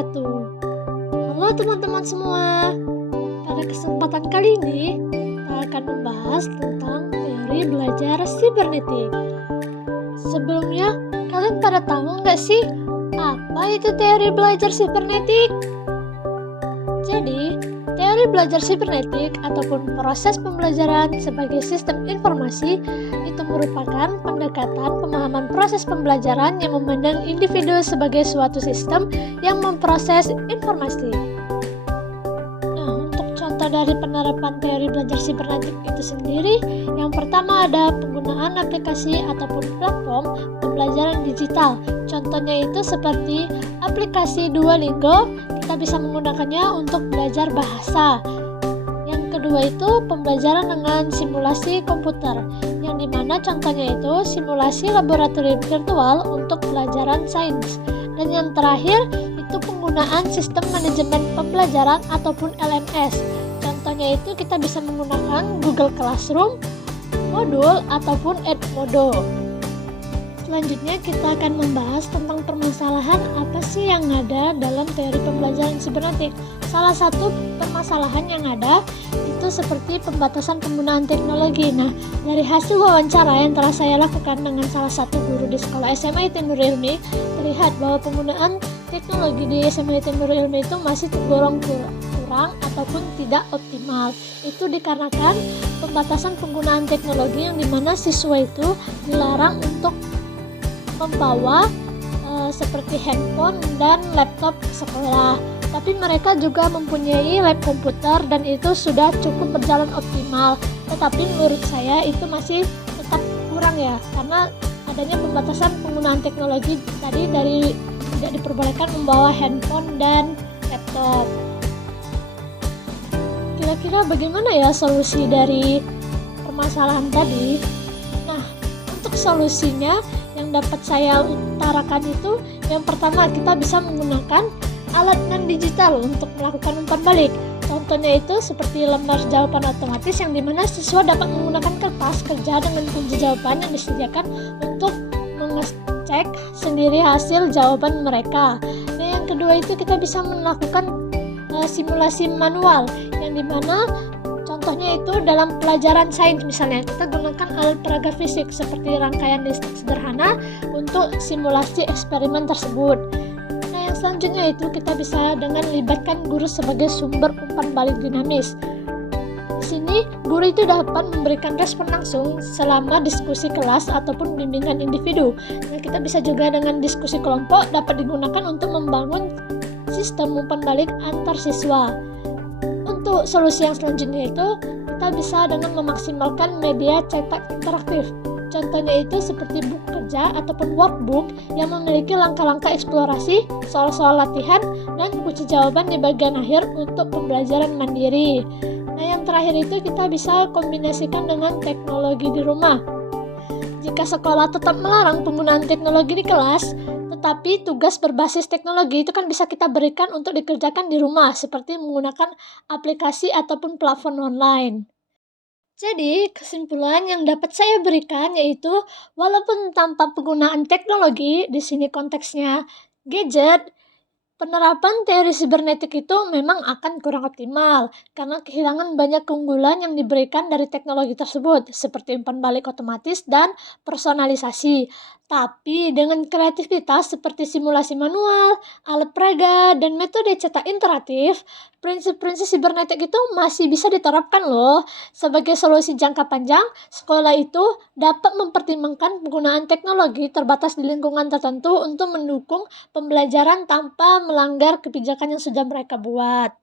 wabarakatuh. Halo teman-teman semua. Pada kesempatan kali ini, kita akan membahas tentang teori belajar sibernetik. Sebelumnya, kalian pada tahu nggak sih apa itu teori belajar sibernetik? Jadi, teori belajar sibernetik ataupun proses pembelajaran sebagai sistem informasi itu merupakan pendekatan pemahaman proses pembelajaran yang memandang individu sebagai suatu sistem yang memproses informasi. Nah, untuk contoh dari penerapan teori belajar sibernetik itu sendiri, yang pertama ada penggunaan aplikasi ataupun platform pembelajaran digital. Contohnya itu seperti aplikasi Duolingo, kita bisa menggunakannya untuk belajar bahasa. Yang kedua itu pembelajaran dengan simulasi komputer, yang dimana contohnya itu simulasi laboratorium virtual untuk pelajaran sains. Dan yang terakhir itu penggunaan sistem manajemen pembelajaran ataupun LMS. Contohnya itu kita bisa menggunakan Google Classroom, Modul ataupun Edmodo. Selanjutnya kita akan membahas tentang permasalahan apa sih yang ada dalam teori pembelajaran sibernetik. Salah satu permasalahan yang ada itu seperti pembatasan penggunaan teknologi. Nah, dari hasil wawancara yang telah saya lakukan dengan salah satu guru di sekolah SMA IT Nurul Ilmi, terlihat bahwa penggunaan teknologi di SMA IT Nurul Ilmi itu masih tergolong kurang ataupun tidak optimal. Itu dikarenakan pembatasan penggunaan teknologi yang dimana siswa itu dilarang untuk membawa seperti handphone dan laptop ke sekolah. Tapi mereka juga mempunyai lab komputer dan itu sudah cukup berjalan optimal. Tetapi menurut saya itu masih tetap kurang ya, karena adanya pembatasan penggunaan teknologi tadi dari tidak diperbolehkan membawa handphone dan laptop. Kira-kira bagaimana ya solusi dari permasalahan tadi? Nah, untuk solusinya yang dapat saya utarakan itu, yang pertama kita bisa menggunakan alat non-digital untuk melakukan umpan balik. Contohnya itu seperti lembar jawaban otomatis yang dimana siswa dapat menggunakan kertas kerja dengan kunci jawaban yang disediakan untuk mengecek sendiri hasil jawaban mereka. Nah, yang kedua itu kita bisa melakukan simulasi manual yang dimana contohnya itu dalam pelajaran sains misalnya, kita gunakan alat peraga fisik seperti rangkaian listrik sederhana untuk simulasi eksperimen tersebut. Nah, yang selanjutnya itu kita bisa dengan libatkan guru sebagai sumber umpan balik dinamis. Di sini guru itu dapat memberikan respon langsung selama diskusi kelas ataupun bimbingan individu. Nah, kita bisa juga dengan diskusi kelompok dapat digunakan untuk membangun sistem umpan balik antar siswa. Untuk solusi yang selanjutnya itu kita bisa dengan memaksimalkan media cetak interaktif. Contohnya itu seperti buku kerja ataupun workbook yang memiliki langkah-langkah eksplorasi, soal-soal latihan, dan kunci jawaban di bagian akhir untuk pembelajaran mandiri. Nah, yang terakhir itu kita bisa kombinasikan dengan teknologi di rumah. Jika sekolah tetap melarang penggunaan teknologi di kelas, tetapi tugas berbasis teknologi itu kan bisa kita berikan untuk dikerjakan di rumah, seperti menggunakan aplikasi ataupun platform online. Jadi, kesimpulan yang dapat saya berikan yaitu, walaupun tanpa penggunaan teknologi, di sini konteksnya gadget, penerapan teori sibernetik itu memang akan kurang optimal karena kehilangan banyak keunggulan yang diberikan dari teknologi tersebut seperti umpan balik otomatis dan personalisasi. Tapi dengan kreativitas seperti simulasi manual, alat peraga, dan metode cetak interaktif, prinsip-prinsip sibernetik itu masih bisa diterapkan loh. Sebagai solusi jangka panjang, sekolah itu dapat mempertimbangkan penggunaan teknologi terbatas di lingkungan tertentu untuk mendukung pembelajaran tanpa melanggar kebijakan yang sudah mereka buat.